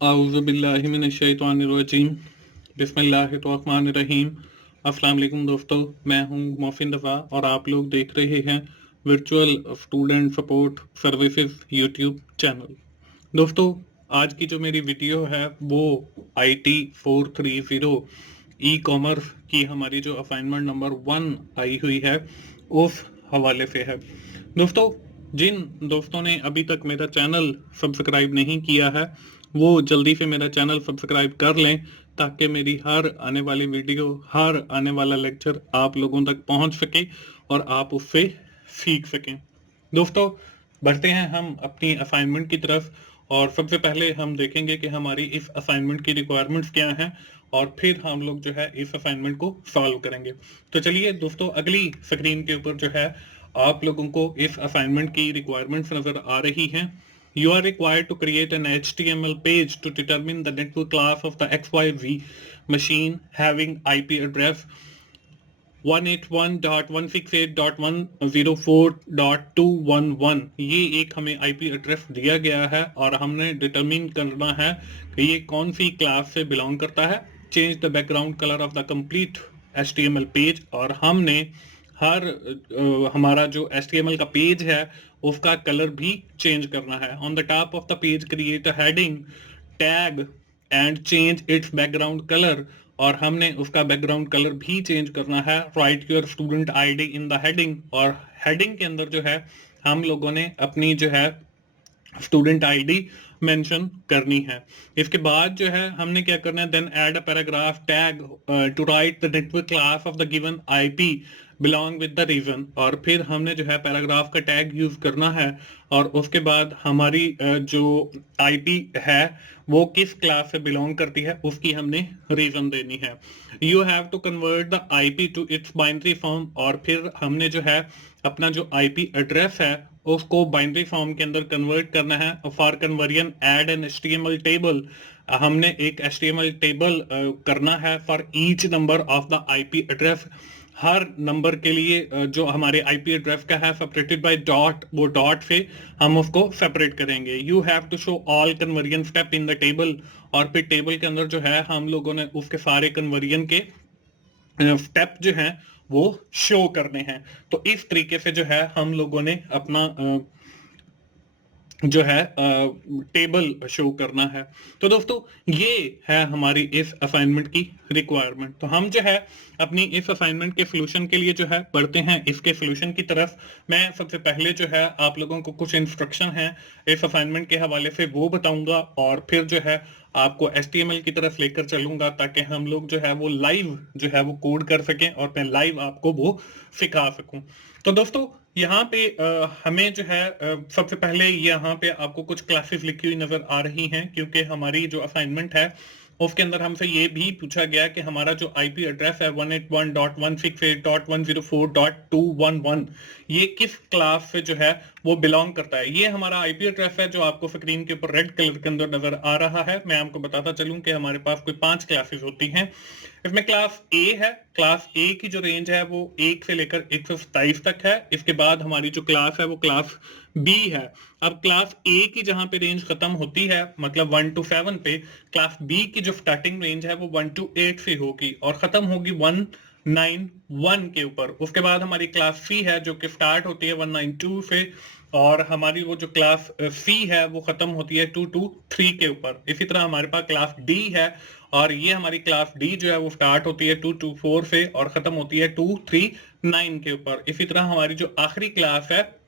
आऊज़ुबिल्लाहिमिनश्शैतानिर्रजीम बिस्मिल्लाहिर्रहमानिर्रहीम। अस्सलाम वालेकुम दोस्तों, मैं हूं मोहसिन रज़ा और आप लोग देख रहे हैं virtual student support services YouTube channel. दोस्तों, आज की जो मेरी वीडियो है वो IT 430 ई कॉमर्स की हमारी जो असाइनमेंट नंबर 1 आई हुई है उस हवाले से है। दोस्तों, जिन दोस्तों ने अभी तक मेरा चैनल सब्सक्राइब नहीं किया है वो जल्दी से मेरा चैनल सब्सक्राइब कर लें ताकि मेरी हर आने वाली वीडियो, हर आने वाला लेक्चर आप लोगों तक पहुंच सके और आप उससे सीख सकें। दोस्तों, बढ़ते हैं हम अपनी असाइनमेंट की तरफ और सबसे पहले हम देखेंगे कि हमारी इस असाइनमेंट की रिक्वायरमेंट्स क्या हैं और फिर हम लोग जो है इस असाइनमेंट को सॉल्व करेंगे। तो चलिए दोस्तों, अगली स्क्रीन के ऊपर जो है आप लोगों को इस असाइनमेंट की रिक्वायरमेंट्स नजर आ रही हैं। You are required to create an HTML page to determine the network class of the XYZ machine having IP address 181.168.104.211। ये एक हमें IP एड्रेस दिया गया है और हमने डिटरमिन करना है कि ये कौन सी क्लास से बिलोंग करता है। Change the background colour of the complete HTML page, और हमने हर हमारा जो HTML का पेज है उसका कलर भी चेंज करना है। On the top of the page create a heading tag and change it's background colour, और हमने उसका बैकग्राउंड कलर भी चेंज करना है। Right your student ID in the heading, और हेडिंग के अंदर जो है हम लोगों ने अपनी जो है स्टूडेंट आईडी मेंशन करनी है। इसके बाद जो है हमने क्या करना है, then add a paragraph tag to write the network class of the given IP belong with the region, और फिर हमने जो है पैराग्राफ का टैग यूज करना है और उसके बाद हमारी जो आईपी है वो किस क्लास से बिलोंग करती है उसकी हमने रीजन देनी है। You have to convert the IP to its binary form, और फिर हमने जो है अपना जो आईपी एड्रेस है उसको बाइनरी फॉर्म के अंदर कन्वर्ट करना है। For conversion add an HTML table, हमने एक एचटीएमएल टेबल करना है for each number of the IP address. हर नंबर के लिए जो हमारे आईपी एड्रेस का है सेपरेटेड बाय डॉट, वो डॉट से हम उसको सेपरेट करेंगे। You have to show all conversion step in the table, और फिर टेबल के अंदर जो है हम लोगों ने उसके सारे कन्वर्जन के स्टेप जो हैं वो शो करने हैं। तो इस तरीके से जो है हम लोगों ने अपना जो है टेबल शो करना है। तो दोस्तों, ये है हमारी इस असाइनमेंट की रिक्वायरमेंट। तो हम जो है अपनी इस असाइनमेंट के सोल्यूशन के लिए जो है बढ़ते हैं इसके सोल्यूशन की तरफ। मैं सबसे पहले जो है आप लोगों को कुछ इंस्ट्रक्शन है इस असाइनमेंट के हवाले से वो बताऊंगा, और फिर जो है आपको HTML की तरफ लेकर चलूंगा ताकि हम लोग जो है वो लाइव जो है वो कोड कर सकें और मैं लाइव आपको वो सिखा सकूं। तो दोस्तों, यहाँ पे हमें जो है सबसे पहले यहाँ पे आपको कुछ क्लासेस लिखी हुई नजर आ रही हैं, क्योंकि हमारी जो असाइनमेंट है उसके अंदर हमसे ये भी पूछा गया कि हमारा जो आईपी एड्रेस है 181.168.104.211 ये किस क्लास से जो है वो बिलोंग करता है। ये हमारा आईपी एड्रेस है जो आपको स्क्रीन के ऊपर रेड कलर के अंदर नजर आ रहा है। मैं आपको बताता चलूं कि हमारे पास कोई 5 क्लासेस होती हैं। इसमें क्लास ए है। क्लास ए की जो रेंज है वो 1 से लेकर 127 तक है। इसके बाद हमारी जो क्लास है वो क्लास बी है। अब क्लास ए की जहां पे रेंज खत्म होती है, मतलब 1 to 7 पे, क्लास बी की जो स्टार्टिंग रेंज है वो 1 to 8 से होगी और खत्म होगी 191 के ऊपर। उसके बाद हमारी क्लास सी है जो कि स्टार्ट होती है 192 से, और हमारी वो जो क्लास सी है वो खत्म होती है 223 के ऊपर। इसी तरह हमारे पास क्लास डी है, और ये हमारी क्लास डी जो है वो स्टार्ट होती है 224 से और खत्म होती है 239 के ऊपर। इसी तरह हमारी जो आखिरी क्लास है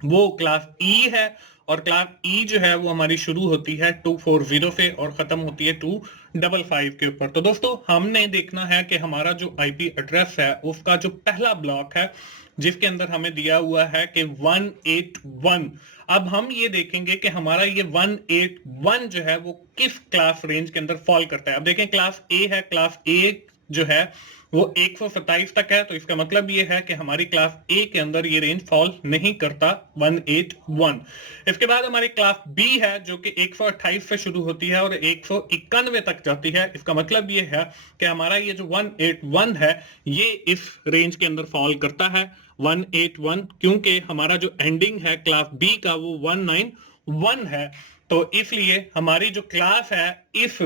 वो क्लास ई है, और क्लास ई जो है वो हमारी शुरू होती है 240 से और खत्म होती है 255 के ऊपर। तो दोस्तों, हमने देखना है कि हमारा जो आईपी एड्रेस है उसका जो पहला ब्लॉक है जिसके अंदर हमें दिया हुआ है कि 181। अब हम ये देखेंगे कि हमारा ये 181 जो है वो किस क्लास रेंज के अंदर फॉल करता है। अब देखें, क्लास ए है, क्लास ए जो है वो 127 तक है, तो इसका मतलब ये है कि हमारी क्लास ए के अंदर ये रेंज फॉल नहीं करता 181। इसके बाद हमारी क्लास बी है जो कि 128 से शुरू होती है और 191 तक जाती है। इसका मतलब ये है कि हमारा ये जो 181 है ये इस रेंज के अंदर फॉल करता है 181, क्योंकि हमारा जो एंडिंग है क्लास बी का वो 191 है। तो इसलिए हमारी जो क्लास है इस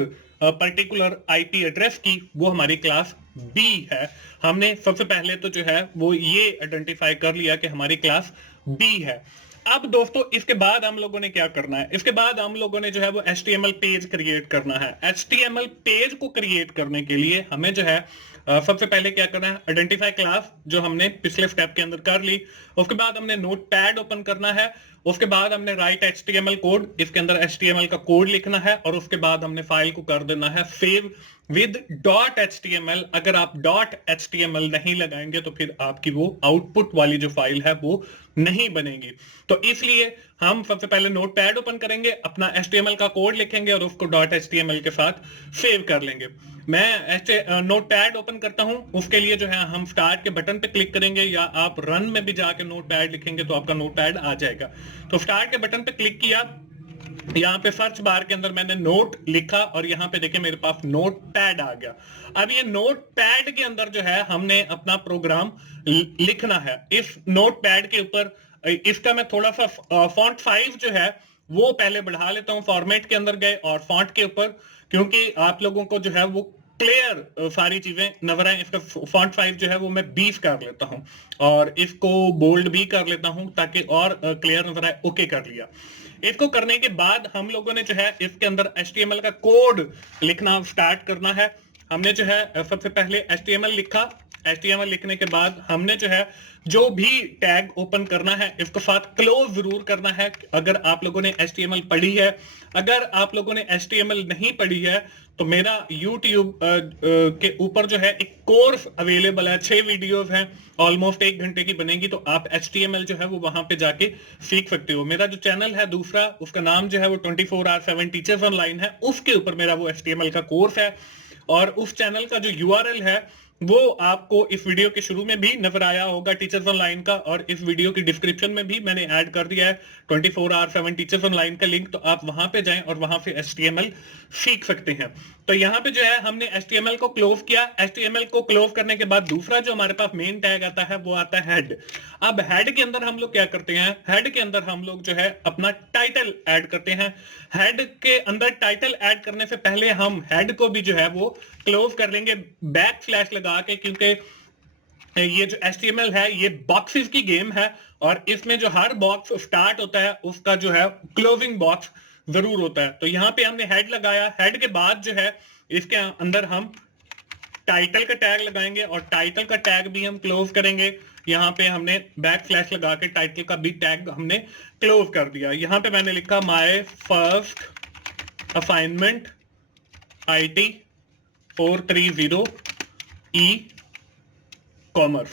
पर्टिकुलर आईपी एड्रेस की, वो हमारी क्लास बी है। हमने सबसे पहले तो जो है वो ये आइडेंटिफाई कर लिया कि हमारी क्लास बी है। अब दोस्तों इसके बाद हम लोगों ने क्या करना है, इसके बाद हम लोगों ने जो है वो HTML पेज क्रिएट करना है। HTML पेज को क्रिएट करने के लिए हमें जो है सबसे पहले क्या करना है, आइडेंटिफाई क्लास जो हमने पिछले स्टेप के अंदर कर ली। उसके बाद हमने नोटपैड ओपन करना है। उसके बाद हमने राइट HTML कोड, इसके अंदर HTML का कोड लिखना है और उसके बाद हमने फाइल को कर देना है सेव विद .html। अगर आप .html नहीं लगाएंगे तो फिर आपकी वो आउटपुट वाली जो फाइल है वो नहीं बनेगी। तो इसलिए हम सबसे पहले नोटपैड ओपन करेंगे, अपना HTML का कोड लिखेंगे और उसको .html के साथ सेव कर लेंगे। मैं नोटपैड ओपन करता हूं, उसके लिए जो है हम स्टार्ट के बटन पे क्लिक करेंगे या आप रन में भी जाके नोटपैड लिखेंगे तो आपका नोटपैड आ जाएगा। तो स्टार्ट के बटन पे क्लिक किया, यहाँ पे सर्च बार के अंदर मैंने नोट लिखा और यहाँ पे देखिए मेरे पास नोटपैड आ गया। अब ये नोटपैड के अंदर जो है हमने अपना प्रोग्राम लिखना है। इस नोटपैड के ऊपर इसका मैं थोड़ा सा फॉन्ट साइज जो है वो पहले बढ़ा लेता हूँ। फॉर्मेट के अंदर गए और फॉन्ट के ऊपर, क्योंकि आप लोगों को जो है वो क्लियर सारी चीजें नजर आए, इसका फॉन्ट साइज जो है वो मैं 20 कर लेता हूं और इसको बोल्ड भी कर लेता हूं ताकि और क्लियर नजर आए। ओके कर लिया। इसको करने के बाद हम लोगों ने जो है इसके अंदर HTML का कोड लिखना स्टार्ट करना है। हमने जो है सबसे पहले HTML लिखा। HTML लिखने के बाद हमने जो है जो भी टैग ओपन करना है इसको साथ क्लोज जरूर करना है। अगर आप लोगों ने HTML पढ़ी है, अगर आप लोगों ने HTML नहीं पढ़ी है तो मेरा YouTube के ऊपर जो है एक कोर्स अवेलेबल है, 6 वीडियोस हैं, ऑलमोस्ट 1 घंटे की बनेगी। तो आप HTML जो है वो वहां पे जाके सीख सकते हो। मेरा जो चैनल है दूसरा, उसका नाम जो है वो 24/7 टीचर्स ऑनलाइन है, उसके ऊपर मेरा वो HTML का कोर्स है और उस चैनल का जो URL है वो आपको इस वीडियो के शुरू में भी नजर आया होगा टीचर्स ऑनलाइन का, और इस वीडियो की डिस्क्रिप्शन में भी मैंने ऐड कर दिया है 24/7 टीचर्स ऑनलाइन का लिंक। तो आप वहां पे जाएं और वहां से HTML सीख सकते हैं। तो यहाँ पे जो है हमने HTML को क्लोज किया। HTML को क्लोज करने के बाद दूसरा जो हमारे पास मेन टैग आता है वो आता है हेड। अब हेड के अंदर हम लोग क्या करते हैं, हेड के अंदर हम लोग जो है अपना टाइटल ऐड करते हैं। हेड के अंदर टाइटल ऐड करने से पहले हम हेड को भी जो है वो क्लोज कर लेंगे बैकस्लैश लगा के, क्योंकि ये जो HTML है ये बॉक्सेस की गेम है और इसमें जो हर बॉक्स स्टार्ट होता है उसका जो है क्लोजिंग बॉक्स जरूर होता है। तो यहाँ पे हमने हेड लगाया। हेड के बाद जो है इसके अंदर हम टाइटल का टैग लगाएंगे और टाइटल का टैग भी हम क्लोज करेंगे। यहाँ पे हमने बैकस्लैश लगा के टाइटल का भी टैग हमने क्लोज कर दिया। यहाँ पे मैंने लिखा my first assignment IT 430 e-commerce.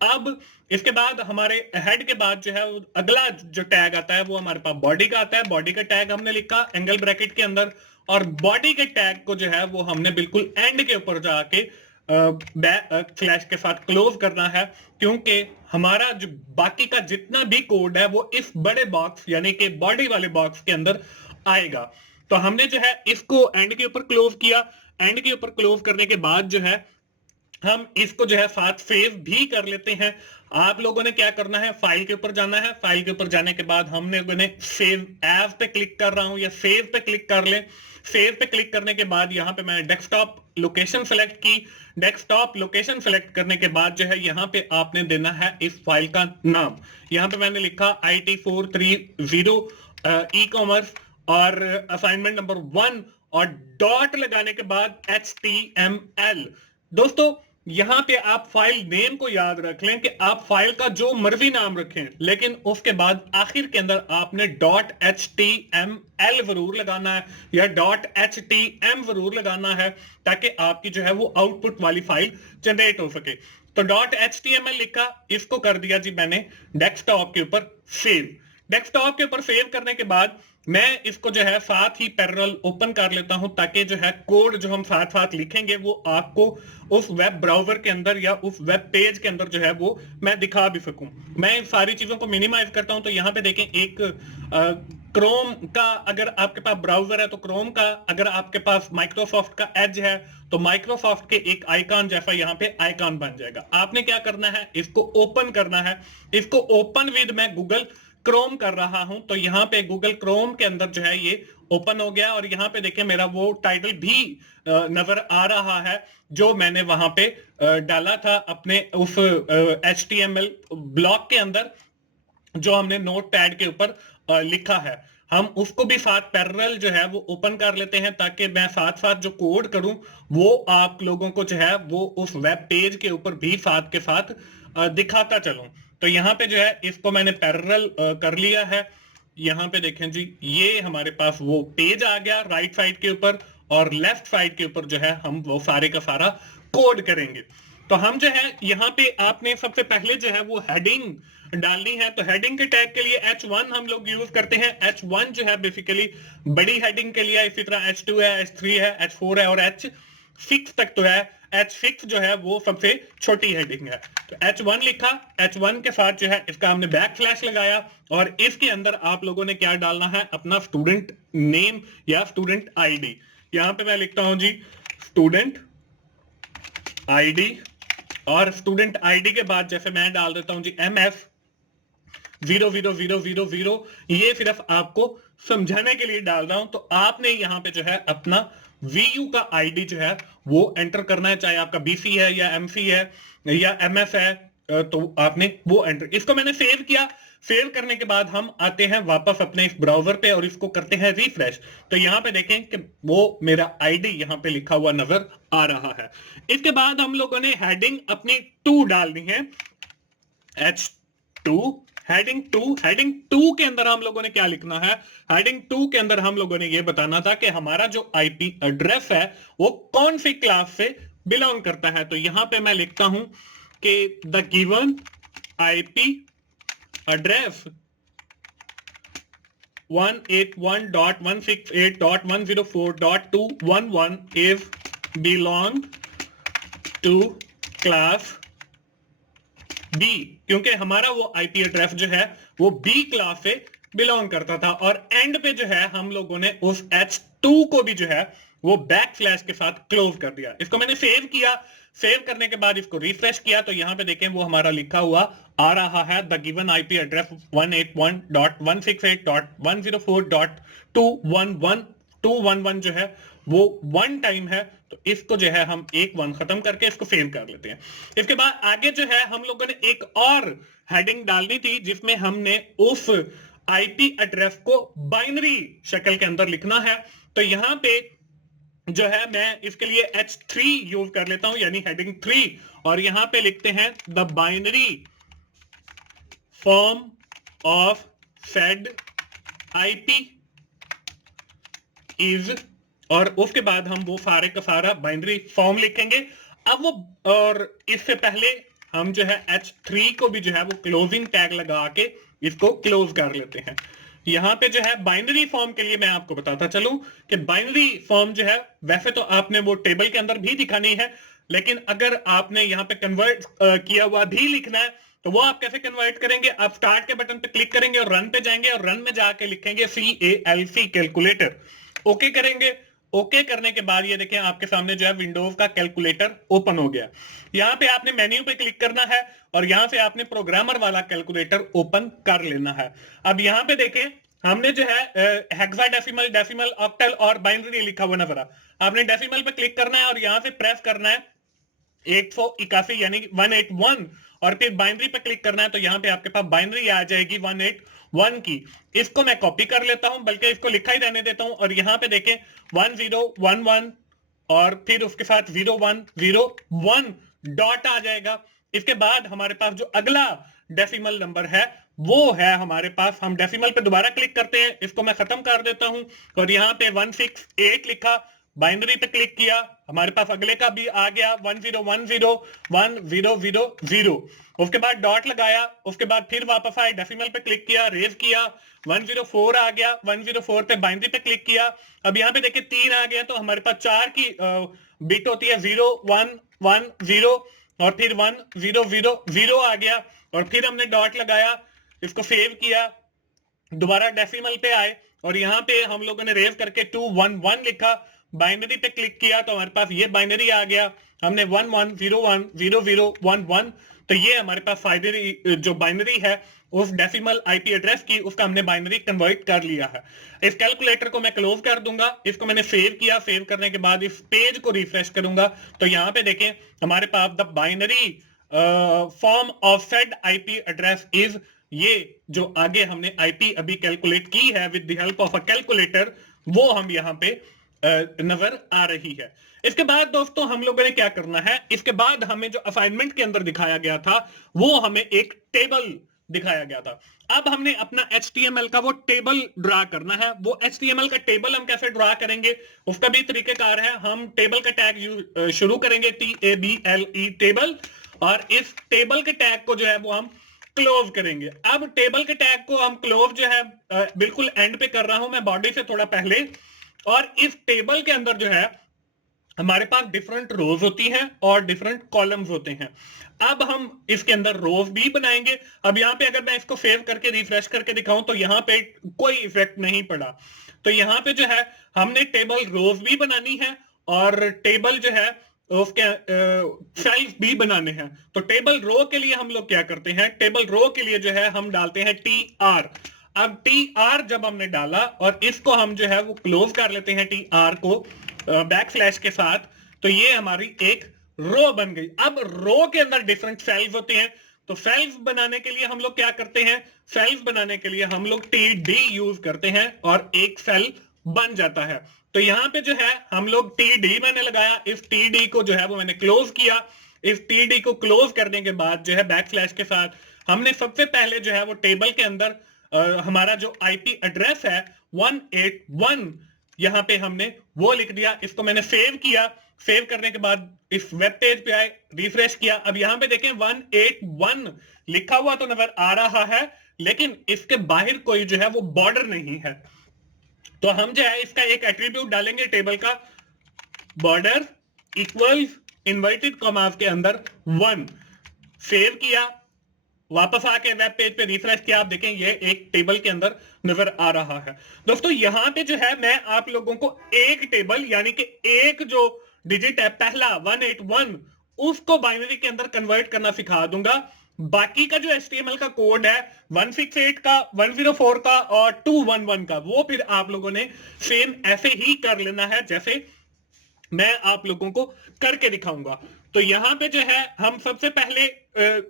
अब इसके बाद हमारे हेड के बाद जो है अगला जो टैग आता है वो हमारे पास बॉडी का आता है। बॉडी का टैग हमने लिखा एंगल ब्रैकेट के अंदर और बॉडी के टैग को जो है वो हमने बिल्कुल एंड के ऊपर जाके स्लैश के साथ क्लोज करना है, क्योंकि हमारा जो बाकी का जितना भी कोड है वो इस बड़े बॉक्स यानी कि बॉडी वाले बॉक्स के अंदर आएगा। तो हमने जो है इसको एंड के ऊपर क्लोज किया। एंड के ऊपर क्लोज करने के बाद जो है हम इसको जो है साथ सेव भी कर लेते हैं। आप लोगों ने क्या करना है, फाइल के ऊपर जाना है। फाइल के ऊपर जाने के बाद हमने सेव एज पे क्लिक कर रहा हूं या सेव पे क्लिक कर ले। सेव पे क्लिक करने के बाद यहाँ पे मैंने डेस्कटॉप लोकेशन सेलेक्ट की। डेस्कटॉप लोकेशन सेलेक्ट करने के बाद जो है यहाँ पे आपने देना है इस फाइल का नाम। यहाँ पे मैंने लिखा IT 430 ई-कॉमर्स और असाइनमेंट नंबर 1 और डॉट लगाने के बाद HTML। दोस्तों यहां पे आप फाइल नेम को याद रख लें कि आप फाइल का जो मर्जी नाम रखें, लेकिन उसके बाद आखिर के अंदर आपने .html जरूर लगाना है या .htm जरूर लगाना है ताकि आपकी जो है वो आउटपुट वाली फाइल जनरेट हो सके। तो .html लिखा, इसको कर दिया जी मैंने डेस्कटॉप के ऊपर सेव। डेस्कटॉप के ऊपर सेव करने के बाद मैं इसको जो है साथ ही पैरेलल ओपन कर लेता हूं ताकि जो है कोड जो हम साथ साथ लिखेंगे वो आपको उस वेब ब्राउजर के अंदर या उस वेब पेज के अंदर जो है वो मैं दिखा भी सकूं। मैं सारी चीजों को मिनिमाइज करता हूं। तो यहाँ पे देखें एक क्रोम का अगर आपके पास ब्राउजर है तो क्रोम का, अगर आपके पास माइक्रोसॉफ्ट का एज है तो माइक्रोसॉफ्ट के एक आइकॉन जैसा यहाँ पे आइकॉन बन जाएगा। आपने क्या करना है, इसको ओपन करना है। इसको ओपन विद मैं गूगल क्रोम कर रहा हूं, तो यहाँ पे गूगल क्रोम के अंदर जो है ये ओपन हो गया और यहाँ पे देखिए मेरा वो टाइटल भी नजर आ रहा है जो मैंने वहां पे डाला था अपने उस HTML ब्लॉक के अंदर, जो हमने नोट पैड के ऊपर लिखा है। हम उसको भी साथ पैरेलल जो है वो ओपन कर लेते हैं ताकि मैं साथ साथ जो कोड करूं वो आप लोगों को जो है वो उस वेब पेज के ऊपर भी साथ के साथ दिखाता चलूं। तो यहाँ पे जो है इसको मैंने पैरेलल कर लिया है। यहाँ पे देखें जी, ये हमारे पास वो पेज आ गया राइट साइड के ऊपर, और लेफ्ट साइड के ऊपर जो है हम वो सारे का सारा कोड करेंगे। तो हम जो है यहाँ पे आपने सबसे पहले जो है वो हेडिंग डालनी है। तो हेडिंग के टैग के लिए H1 हम लोग यूज करते हैं। H1 जो है बेसिकली बड़ी हेडिंग के लिए, इसी तरह H2 है, H3 है, H4 है और H6 तक तो है। H6 जो है वो सबसे छोटी हेडिंग है। तो H1 लिखा, H1 के साथ जो है इसका हमने बैक स्लैश लगाया और इसके अंदर आप लोगों ने क्या डालना है, अपना स्टूडेंट नेम या स्टूडेंट आईडी। यहां पे मैं लिखता हूं जी स्टूडेंट आईडी, और स्टूडेंट आईडी के बाद जैसे मैं डाल देता हूं जी MF 000000। ये सिर्फ आपको समझाने के लिए डाल रहा हूं। तो आपने यहाँ पे जो है अपना VU का आईडी जो है वो एंटर करना है, चाहे आपका BC है या MC है या MS है, तो आपने वो एंटर। इसको मैंने सेव किया। सेव करने के बाद हम आते हैं वापस अपने इस ब्राउजर पे और इसको करते हैं रिफ्रेश। तो यहाँ पे देखें कि वो मेरा आईडी यहाँ पे लिखा हुआ नजर आ रहा है। इसके बाद हम लोगों ने हेडिंग अपनी 2 डालनी है, H2 हेडिंग 2। हेडिंग 2 के अंदर हम लोगों ने क्या लिखना है, हेडिंग 2 के अंदर हम लोगों ने ये बताना था कि हमारा जो IP एड्रेस है वो कौन सी क्लास से बिलोंग करता है। तो यहां पे मैं लिखता हूं कि the given IP address 181.168.104.211 is belong to class B, क्योंकि हमारा वो IP एड्रेस जो है वो B क्लास से बिलोंग करता था। और एंड पे जो है हम लोगों ने उस H2 को भी जो है वो बैक स्लैश के साथ क्लोज कर दिया। इसको मैंने सेव किया। सेव करने के बाद इसको रिफ्रेश किया तो यहाँ पे देखें वो हमारा लिखा हुआ आ रहा है, द गिवन IP एड्रेस 181.168.104.211 जो है वो 1 टाइम है। तो इसको जो है हम एक 1 खत्म करके इसको सेव कर लेते हैं। इसके बाद आगे जो है हम लोगों ने एक और हेडिंग डालनी थी जिसमें हमने उस IP एड्रेस को बाइनरी शक्ल के अंदर लिखना है। तो यहां पे जो है मैं इसके लिए H3 यूज कर लेता हूं, यानी हेडिंग 3, और यहां पे लिखते हैं the binary form of said IP is, और उसके बाद हम वो सारे का सारा बाइनरी फॉर्म लिखेंगे। अब वो, और इससे पहले हम जो है H3 को भी जो है वो क्लोजिंग टैग लगा के इसको क्लोज कर लेते हैं। यहां पे जो है बाइनरी फॉर्म के लिए मैं आपको बताता चलूं कि बाइनरी फॉर्म जो है वैसे तो आपने वो टेबल के अंदर भी दिखानी है, लेकिन अगर आपने यहाँ पे कन्वर्ट किया हुआ भी लिखना है तो वो आप कैसे कन्वर्ट करेंगे, आप स्टार्ट के बटन पे क्लिक करेंगे और रन पे जाएंगे और रन में जाके लिखेंगे CALC कैलकुलेटर, ओके करेंगे। ओके करने के बाद ये देखें आपके सामने जो है विंडोज का कैलकुलेटर ओपन हो गया। यहाँ पे आपने मेन्यू पे क्लिक करना है और यहाँ से आपने प्रोग्रामर वाला कैलकुलेटर ओपन कर लेना है। अब यहाँ पे देखें हमने जो है हेक्साडेसिमल, डेसिमल, ऑक्टल और बाइनरी लिखा हुआ नजर आपने डेसिमल पे क्लिक करना है और यहाँ से प्रेस करना है 181 यानी 181, और फिर बाइनरी पे क्लिक करना है तो यहाँ पे आपके पास बाइनरी आ जाएगी 181 की। इसको मैं कॉपी कर लेता हूं, बल्कि इसको लिखा ही रहने देता हूं, और यहाँ पे देखें 1011 और फिर उसके साथ 0101 डॉट आ जाएगा। इसके बाद हमारे पास जो अगला डेसिमल नंबर है वो है हमारे पास, हम डेसिमल पे दोबारा क्लिक करते हैं, इसको मैं खत्म कर देता हूं और यहाँ पे 168 लिखा, बाइनरी पे क्लिक किया, हमारे पास अगले का भी आ गया 10101000। उसके बाद डॉट लगाया, उसके बाद फिर वापस आए, डेसिमल पे क्लिक किया, रेज किया, 104 आ गया, 104 पे बाइनरी पे क्लिक किया। अब यहाँ पे देखिए 3 आ गया, तो हमारे पास 4 की बिट होती है 0110 और फिर 1000 आ गया, और फिर हमने डॉट लगाया, इसको सेव किया, दोबारा डेसिमल पे आए और यहाँ पे हम लोगों ने रेज करके 211 लिखा, बाइनरी पे क्लिक किया तो हमारे पास ये बाइनरी आ गया। हमने 11010011, तो ये हमारे पास फाइनरी जो बाइनरी है उस डेसिमल आईपी एड्रेस की, उसका हमने बाइनरी कन्वर्ट कर लिया है। इस कैलकुलेटर को मैं क्लोज कर दूंगा। इसको मैंने सेव किया, सेव करने के बाद इस पेज को रिफ्रेश करूंगा तो यहाँ पे देखें हमारे पास the binary form of said IP address is, ये जो आगे हमने आईपी अभी कैलकुलेट की है with the help of a calculator, वो हम यहाँ पे नजर आ रही है। इसके बाद दोस्तों हम लोगों ने क्या करना है, इसके बाद हमें जो असाइनमेंट के अंदर दिखाया गया था वो हमें एक टेबल दिखाया गया था। अब हमने अपना HTML का वो टेबल ड्रा करना है। वो HTML का टेबल हम कैसे ड्रा करेंगे उसका भी तरीकेकार है। हम टेबल का टैग शुरू करेंगे TABLE टेबल, और इस टेबल के टैग को जो है वो हम क्लोज करेंगे। अब टेबल के टैग को हम क्लोज जो है बिल्कुल एंड पे कर रहा हूं मैं, बॉडी से थोड़ा पहले। और इस टेबल के अंदर जो है हमारे पास डिफरेंट रोज होती हैं और डिफरेंट कॉलम्स होते हैं। अब हम इसके अंदर रोज भी बनाएंगे। अब यहाँ पे अगर मैं इसको सेव करके रिफ्रेश करके दिखाऊं तो यहाँ पे कोई इफेक्ट नहीं पड़ा। तो यहाँ पे जो है हमने टेबल रोज भी बनानी है और टेबल जो है उसके सेल्फ भी बनाने हैं। तो टेबल रो के लिए हम लोग क्या करते हैं, टेबल रो के लिए जो है हम डालते हैं TR। अब TR जब हमने डाला और इसको हम जो है वो क्लोज कर लेते हैं TR को बैक स्लैश के साथ, तो ये हमारी एक रो बन गई। अब रो के अंदर डिफरेंट सेल्स होते हैं, तो सेल्स बनाने के लिए हम लोग क्या करते हैं, सेल्स बनाने के लिए हम लोग TD यूज करते हैं और एक सेल बन जाता है। तो यहाँ पे जो है हम लोग TD मैंने लगाया, इस TD को जो है वो मैंने क्लोज किया। इस TD को क्लोज करने के बाद जो है बैक स्लैश के साथ हमने सबसे पहले जो है वो टेबल के अंदर हमारा जो आईपी एड्रेस है 181 यहाँ पे हमने वो लिख दिया। इसको मैंने सेव किया, सेव करने के बाद इस वेब पेज पे आए, रिफ्रेश किया। अब यहाँ पे देखें 181 लिखा हुआ तो नजर आ रहा है, लेकिन इसके बाहर कोई जो है वो बॉर्डर नहीं है। तो हम जो है इसका एक एट्रीब्यूट डालेंगे टेबल का, बॉर्डर इक्वल्स इन्वर्टेड कॉमास के अंदर 1। सेव किया, वापस आके वेब पेज पे रिफ्रेश किया, आप देखें ये एक टेबल के अंदर नजर आ रहा है। दोस्तों यहाँ पे जो है मैं आप लोगों को एक टेबल यानी कि एक जो डिजिट है पहला 181 उसको बाइनरी के अंदर कन्वर्ट करना सिखा दूंगा। बाकी का जो HTML का कोड है 168 का, 104 का और 211 का, वो फिर आप लोगों ने सेम ऐसे ही कर लेना है जैसे मैं आप लोगों को करके दिखाऊंगा। तो यहाँ पे जो है हम सबसे पहले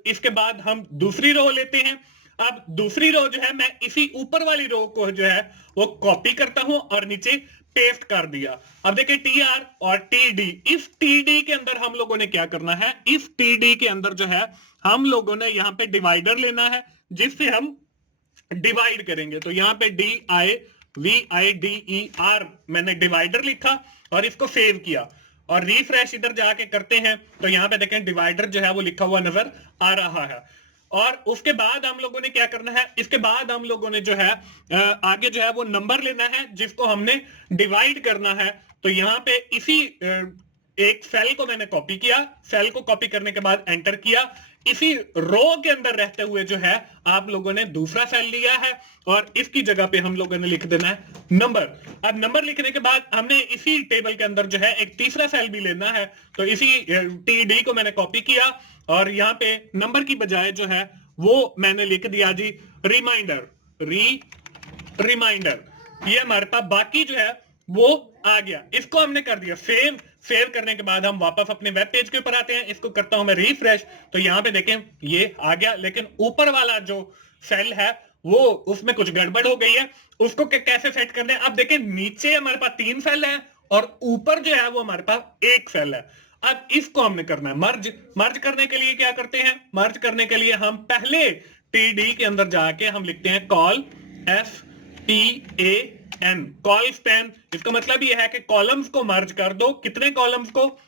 इसके बाद हम दूसरी रो लेते हैं। अब दूसरी रो जो है मैं इसी ऊपर वाली रो को जो है वो कॉपी करता हूं और नीचे पेस्ट कर दिया। अब देखिए TR और TD, इस TD के अंदर हम लोगों ने क्या करना है, इस TD के अंदर जो है हम लोगों ने यहाँ पे डिवाइडर लेना है जिससे हम डिवाइड करेंगे। तो यहाँ पे DIVIDER मैंने डिवाइडर लिखा और इसको सेव किया और रिफ्रेश इधर जाके करते हैं तो यहाँ पे देखें डिवाइडर जो है वो लिखा हुआ नजर आ रहा है। और उसके बाद हम लोगों ने क्या करना है, इसके बाद हम लोगों ने जो है आगे जो है वो नंबर लेना है जिसको हमने डिवाइड करना है। तो यहाँ पे इसी एक सेल को मैंने कॉपी किया, सेल को कॉपी करने के बाद एंटर किया। इसी रो के अंदर रहते हुए जो है आप लोगों ने दूसरा सेल लिया है और इसकी जगह पे हम लोगों ने लिख देना है नंबर। अब नंबर लिखने के बाद हमने इसी टेबल के अंदर जो है एक तीसरा सेल भी लेना है। तो इसी TD को मैंने कॉपी किया और यहाँ पे नंबर की बजाय जो है वो मैंने लिख दिया जी रिमाइंडर, रिमाइंडर। ये हमारे पास बाकी जो है वो आ गया। इसको हमने कर दिया सेव। सेव करने के बाद हम वापस अपने वेब पेज के ऊपर आते हैं, इसको करता हूं मैं रिफ्रेश, तो यहाँ पे देखें ये आ गया। लेकिन ऊपर वाला जो सेल है वो उसमें कुछ गड़बड़ हो गई है, उसको कैसे सेट करना है। अब देखें नीचे हमारे पास 3 सेल है और ऊपर जो है वो हमारे पास एक सेल है। अब इसको हमने करना है मर्ज। मर्ज करने के लिए क्या करते हैं, मर्ज करने के लिए हम पहले TD के अंदर जाके हम लिखते हैं कॉल SPAN, कॉल स्पैन। इसका मतलब ये है कि कॉलम्स को मर्ज कर दो। कितने कॉलम्स को,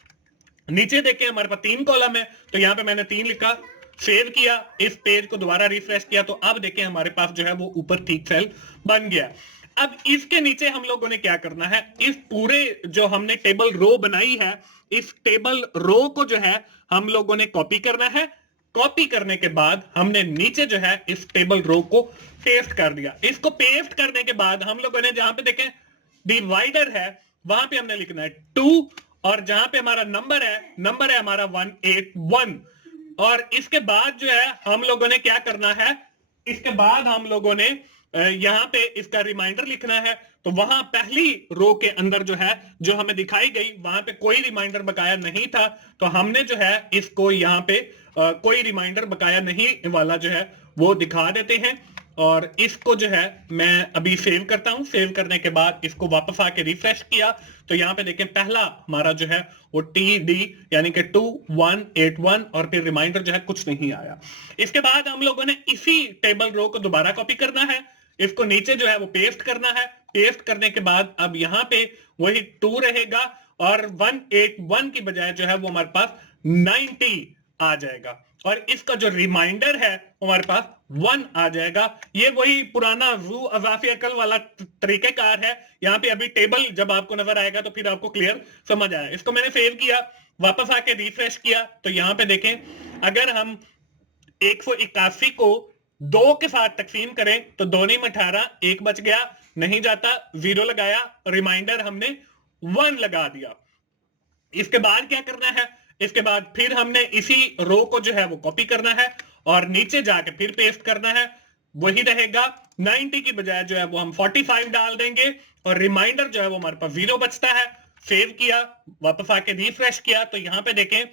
नीचे देखें हमारे पास 3 कॉलम है तो यहाँ पे मैंने 3 लिखा, सेव किया, इस पेज को दोबारा रिफ्रेश किया तो अब देखें हमारे पास जो है वो ऊपर ठीक सेल बन गया। अब इसके नीचे हम लोगों ने क्या करना है, इस पूरे जो हमने टेबल रो बनाई है, इस टेबल रो को जो है हम लोगों ने कॉपी करना है कॉपी करने के बाद हमने नीचे जो है इस टेबल रो को पेस्ट कर दिया। इसको पेस्ट करने के बाद हम लोगों ने जहां पे देखें डिवाइडर है वहां पे हमने लिखना है 2, और जहां पे हमारा नंबर है हमारा 181। और इसके बाद जो है हम लोगों ने क्या करना है, इसके बाद हम लोगों ने यहां पे इसका रिमाइंडर लिखना है। तो वहां पहली रो के अंदर जो है जो हमें दिखाई गई वहां पे कोई रिमाइंडर बकाया नहीं था, तो हमने जो है इसको यहां पे कोई रिमाइंडर बकाया नहीं वाला जो है वो दिखा देते हैं। और इसको जो है मैं अभी सेव करता हूं। सेव करने के बाद इसको वापस आके रिफ्रेश किया तो यहाँ पे देखें पहला हमारा जो है वो TD यानी कि 2181 और फिर रिमाइंडर जो है कुछ नहीं आया। इसके बाद हम लोगों ने इसी टेबल रो को दोबारा कॉपी करना है, इसको नीचे जो है वो पेस्ट करना है। पेस्ट करने के बाद अब यहाँ पे वही 2 रहेगा और 181 की बजाय जो है वो हमारे पास 90 आ जाएगा, और इसका जो रिमाइंडर है हमारे पास 1 आ जाएगा। ये वही पुराना रू अजाफी अकल वाला तरीकेकार है। यहाँ पे अभी टेबल जब आपको नजर आएगा तो फिर आपको क्लियर समझ आया। इसको मैंने सेव किया, वापस आके रिफ्रेश किया तो यहाँ पे देखें अगर हम 181 को 2 के साथ तकसीम करें तो 2 में 18, 1 बच गया, नहीं जाता, 0 लगाया, रिमाइंडर हमने 1 लगा दिया। इसके बाद क्या करना है, इसके बाद फिर हमने इसी रो को जो है वो कॉपी करना है और नीचे जाके फिर पेस्ट करना है। वही रहेगा 90 की बजाय जो है वो हम 45 डाल देंगे और रिमाइंडर जो है वो हमारे पास 0 बचता है। सेव किया, वापस आके रिफ्रेश किया तो यहां पे देखें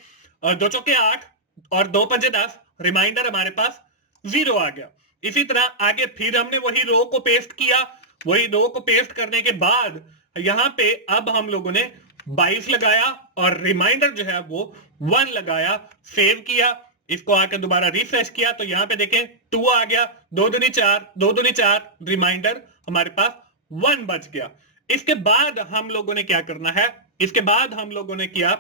2 चौके 8 और 2 पंजे 10, रिमाइंडर हमारे पास 0 आ गया। इसी तरह आगे फिर हमने वही रो को पेस्ट किया। वही रो को पेस्ट करने के बाद यहां पे अब हम लोगों ने 22 लगाया और रिमाइंडर जो है वो 1 लगाया। सेव किया, इसको आकर दोबारा रिफ्रेश किया तो यहां पे देखें 2 आ गया, 2 दूनी 4, 2 दूनी 4, रिमाइंडर हमारे पास 1 बच गया। इसके बाद हम लोगों ने क्या करना है, इसके बाद हम लोगों ने किया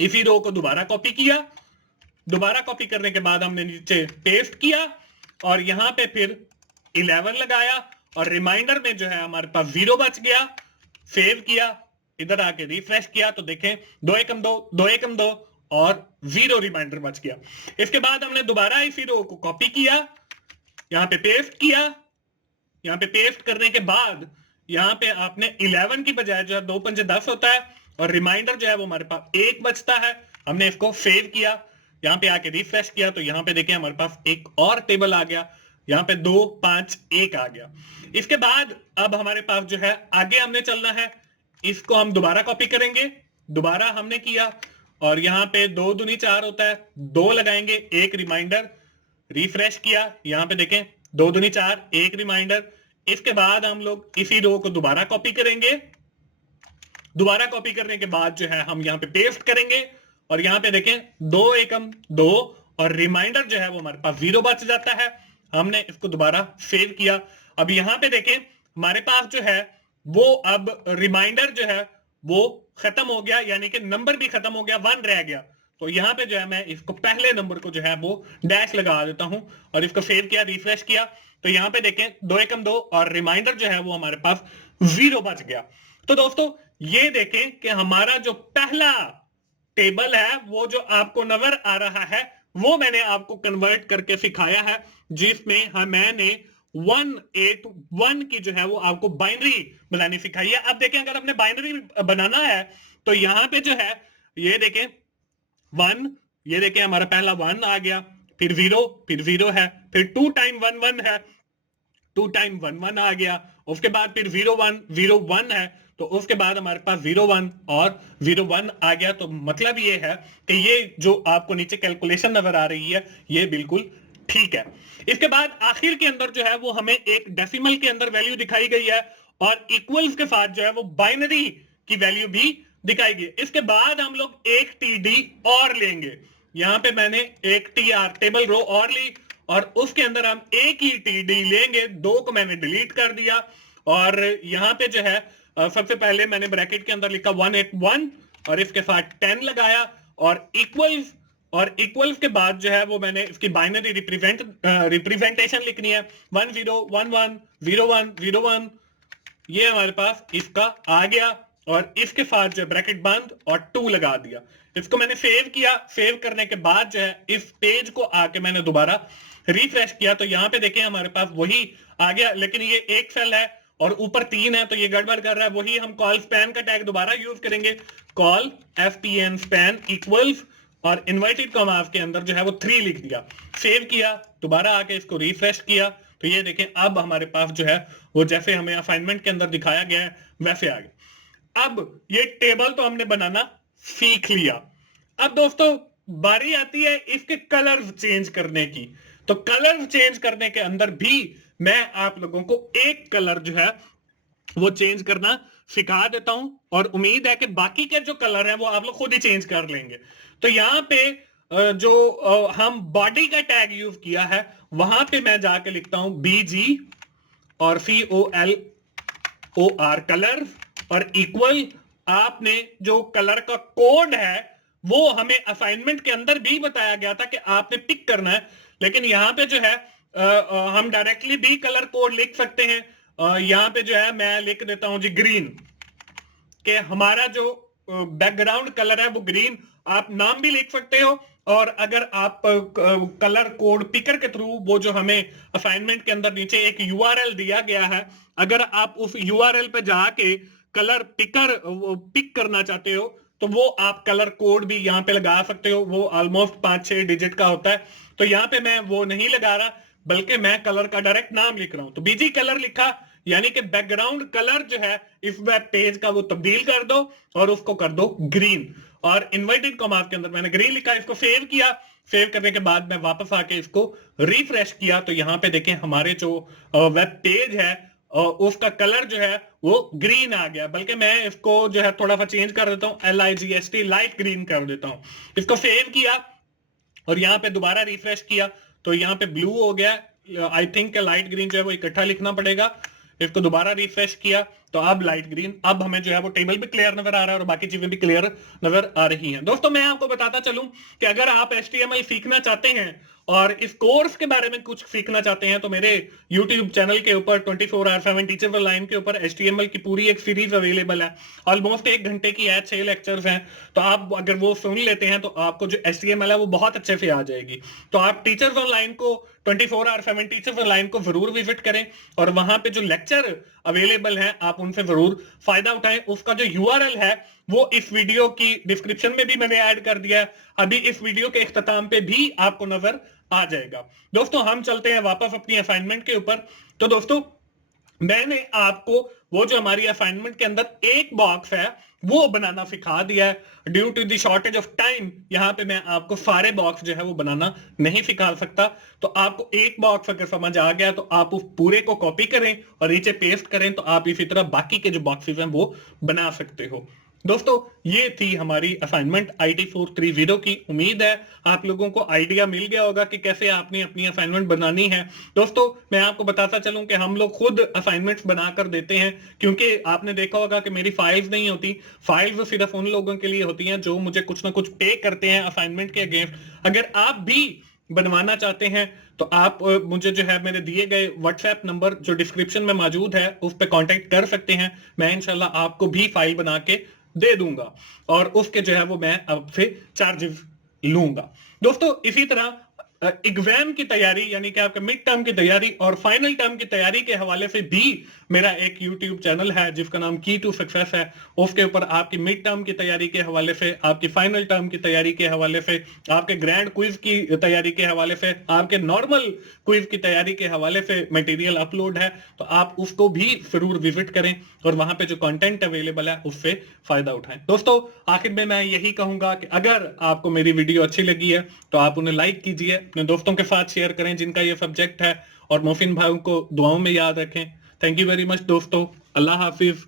इसी रो को दोबारा कॉपी किया। दोबारा कॉपी करने के बाद हमने नीचे पेस्ट किया और यहां पे फिर 11 लगाया और रिमाइंडर में जो है हमारे पास 0 बच गया। सेव किया, इधर आके रिफ्रेश किया तो देखें 2 एकम 2, 2 एकम 2 और 0 रिमाइंडर बच गया। इसके बाद हमने दोबारा इसी रो को कॉपी किया, यहां पे पेस्ट किया। यहां पे पेस्ट करने के बाद यहां पे आपने 11 की बजाय जो है 2 पंजे 10 होता है और रिमाइंडर जो है वो हमारे पास 1 बचता है। हमने इसको सेव किया, यहां पे आके रिफ्रेश किया तो यहां पे देखें हमारे पास एक और टेबल आ गया, यहां पे 2 5 1 आ गया। इसके बाद अब हमारे पास जो है आगे हमने चलना है, इसको हम दोबारा कॉपी करेंगे। दोबारा हमने किया और यहां पे 2 दूनी 4 होता है, 2 लगाएंगे, 1 रिमाइंडर। रिफ्रेश किया, यहां पे देखें 2 दूनी 4, 1 रिमाइंडर। इसके बाद हम लोग इसी रो को दोबारा कॉपी करेंगे। दोबारा कॉपी करने के बाद जो है हम यहां पे पेस्ट करेंगे और यहां पे देखें 2 एकम 2 और रिमाइंडर जो है वो हमारे पास 0 बच जाता है। हमने इसको दोबारा सेव किया। अब यहां पे देखें हमारे पास जो है वो अब रिमाइंडर जो है वो खत्म हो गया, यानी कि नंबर भी खत्म हो गया, 1 रह गया। तो यहां पे जो है मैं इसको पहले नंबर को जो है वो डैश लगा देता हूं और इसको सेव किया, रिफ्रेश किया तो यहां पे देखें 2 एकम 2 और रिमाइंडर जो है वो हमारे पास 0 बच गया। तो दोस्तों ये देखें कि हमारा जो पहला टेबल है वो जो आपको नजर आ रहा है वो मैंने आपको कन्वर्ट करके सिखाया है, जिसमें मैंने 181 की जो है वो आपको बाइनरी बनानी सिखाई है। अब देखें अगर आपने बाइनरी बनाना है तो यहां पे जो है ये देखें 1, ये देखें हमारा पहला 1 आ गया, फिर 0 है, फिर 2 टाइम 1 1 है, 2 टाइम 1 1 आ गया, उसके बाद फिर 0 1 है, तो उसके बाद हमारे पास 0 1 और 0 1 आ गया। तो मतलब ये है कि ये जो आपको नीचे कैलकुलेशन नजर आ रही है ये बिल्कुल ठीक है। इसके बाद आखिर के अंदर जो है वो हमें एक डेसिमल के अंदर वैल्यू दिखाई गई है और इक्वल्स के साथ जो है वो बाइनरी की वैल्यू भी दिखाई गई। इसके बाद हम लोग एक TD और लेंगे, यहां पे मैंने एक TR टेबल रो और ली और उसके अंदर हम एक ही TD लेंगे, 2 को मैंने डिलीट कर दिया और यहां पे जो है सबसे पहले मैंने ब्रैकेट के अंदर लिखा 181 और इसके साथ 10 लगाया और इक्वल्स के बाद जो है वो मैंने इसकी बाइनरी रिप्रेजेंटेशन लिखनी है 10 11 01 01। ये हमारे पास इसका आ गया और इसके साथ जो ब्रैकेट बंद और 2 लगा दिया। इसको मैंने सेव किया। सेव करने के बाद जो है इस पेज को आके मैंने दोबारा रिफ्रेश किया तो यहाँ पे देखें हमारे पास वही आ गया, लेकिन ये एक सेल है और ऊपर 3 है तो ये गड़बड़ कर रहा है। वही हम कॉल स्पैन का टैग दोबारा यूज करेंगे, कॉल fpn स्पैन इक्वल्स और इन्वर्टेड कॉमास के अंदर जो है वो 3 लिख दिया। सेव किया, दोबारा आके इसको रिफ्रेश किया तो ये देखें अब हमारे पास जो है वो जैसे हमें असाइनमेंट के अंदर दिखाया गया है वैसे आ गया। अब ये टेबल तो हमने बनाना सीख लिया। अब दोस्तों बारी आती है इसके कलर चेंज करने की। तो कलर चेंज करने के अंदर भी मैं आप लोगों को एक कलर जो है वो चेंज करना सिखा देता हूं और उम्मीद है कि बाकी के जो कलर हैं वो आप लोग खुद ही चेंज कर लेंगे। तो यहां पे जो हम बॉडी का टैग यूज किया है वहां पे मैं जाके लिखता हूं BG और COLOR कलर और इक्वल आपने जो कलर का कोड है वो हमें असाइनमेंट के अंदर भी बताया गया था कि आपने पिक करना है, लेकिन यहां पे जो है हम डायरेक्टली भी कलर कोड लिख सकते हैं। यहां पे जो है मैं लिख देता हूं जी ग्रीन, कि हमारा जो बैकग्राउंड कलर है वो ग्रीन। आप नाम भी लिख सकते हो और अगर आप कलर कोड पिकर के थ्रू वो जो हमें असाइनमेंट के अंदर नीचे एक URL दिया गया है, अगर आप उस URL पे जाके कलर पिकर पिक करना चाहते हो तो वो आप कलर कोड भी यहाँ पे लगा सकते हो। वो ऑलमोस्ट 5-6 डिजिट का होता है। तो यहाँ पे मैं वो नहीं लगा रहा बल्कि मैं कलर का डायरेक्ट नाम लिख रहा हूं। तो BG कलर लिखा, यानी कि बैकग्राउंड कलर जो है इस वेब पेज का वो तब्दील कर दो और उसको कर दो ग्रीन। और इन्वर्टेड कॉमास के अंदर मैंने ग्रीन लिखा, इसको सेव किया। सेव करने के बाद मैं वापस आके इसको रिफ्रेश किया तो यहाँ पे देखें हमारे जो वेब पेज है उसका कलर जो है वो ग्रीन आ गया। बल्कि मैं इसको जो है थोड़ा सा चेंज कर देता हूँ, LIGST लाइट ग्रीन कर देता हूँ। इसको सेव किया और यहाँ पे दोबारा रिफ्रेश किया तो यहाँ पे ब्लू हो गया। आई थिंक लाइट ग्रीन जो है वो इकट्ठा लिखना पड़ेगा। इसको दोबारा रिफ्रेश किया तो अब लाइट ग्रीन। अब हमें जो है वो टेबल भी क्लियर नजर आ रहा है और बाकी चीजें भी क्लियर नजर आ रही हैं। दोस्तों मैं आपको बताता चलूं कि अगर आप HTML सीखना चाहते हैं और इस कोर्स के बारे में कुछ सीखना चाहते हैं तो मेरे YouTube चैनल के ऊपर 24/7 टीचर लाइन के ऊपर HTML की पूरी एक सीरीज अवेलेबल है। ऑलमोस्ट 1 घंटे की है, 6 लेक्चर्स हैं। तो आप अगर वो सुन लेते हैं तो आपको जो HTML है वो बहुत अच्छे से आ जाएगी। तो आप टीचर्स ऑनलाइन को 24/7 टीचर्स ऑनलाइन को जरूर विजिट करें और वहां पे जो लेक्चर अवेलेबल है आप उनसे जरूर फायदा उठाएं। उसका जो URL है वो इस वीडियो की डिस्क्रिप्शन में भी मैंने ऐड कर दिया है। अभी इस वीडियो के इख्तिताम पे भी आपको नजर आ जाएगा। दोस्तों हम चलते हैं वापस अपनी असाइनमेंट के ऊपर। तो दोस्तों मैंने आपको वो जो हमारी असाइनमेंट के अंदर एक बॉक्स है वो बनाना सिखा दिया है। Due to the shortage of time यहाँ पे मैं आपको सारे बॉक्स जो है वो बनाना नहीं सिखा सकता। तो आपको एक बॉक्स अगर समझ आ गया तो आप उस पूरे को कॉपी करें और नीचे पेस्ट करें तो आप इसी तरह बाकी के जो बॉक्सेस हैं वो बना सकते हो। दोस्तों ये थी हमारी असाइनमेंट IT 430 की। उम्मीद है आप लोगों को आइडिया मिल गया होगा कि कैसे आपने अपनी असाइनमेंट बनानी है। दोस्तों मैं आपको बताता चलूं कि हम लोग खुद असाइनमेंट्स बनाकर देते हैं, क्योंकि आपने देखा होगा कि मेरी फाइल्स नहीं होती। फाइल्स सिर्फ उन लोगों के लिए होती हैं जो मुझे कुछ ना कुछ पे करते हैं असाइनमेंट के अगेंस्ट। अगर आप भी बनवाना चाहते हैं तो आप मुझे जो है मेरे दिए गए व्हाट्सएप नंबर जो डिस्क्रिप्शन में मौजूद है उस पर कांटेक्ट कर सकते हैं। मैं इंशाल्लाह आपको भी फाइल बना के दे दूंगा और उसके जो है वो मैं आपसे चार्जेस लूंगा। दोस्तों इसी तरह एग्जाम की तैयारी यानी कि आपके मिड टर्म की तैयारी और फाइनल टर्म की तैयारी के हवाले से भी मेरा एक YouTube चैनल है जिसका नाम की टू सक्सेस है। उसके ऊपर आपकी मिड टर्म की तैयारी के हवाले से, आपकी फाइनल टर्म की तैयारी के हवाले से, आपके ग्रैंड क्विज की तैयारी के हवाले से, आपके नॉर्मल क्विज की तैयारी के हवाले से मटेरियल अपलोड है। तो आप उसको भी जरूर विजिट करें और वहां पे जो कंटेंट अवेलेबल है उससे फायदा उठाएं। दोस्तों आखिर में मैं यही कहूंगा कि अगर आपको मेरी वीडियो अच्छी लगी है तो आप उन्हें लाइक कीजिए, अपने दोस्तों के साथ शेयर करें जिनका ये सब्जेक्ट है और मोहसिन भाई को दुआओं में याद रखें। थैंक यू वेरी मच दोस्तों। अल्लाह हाफिज।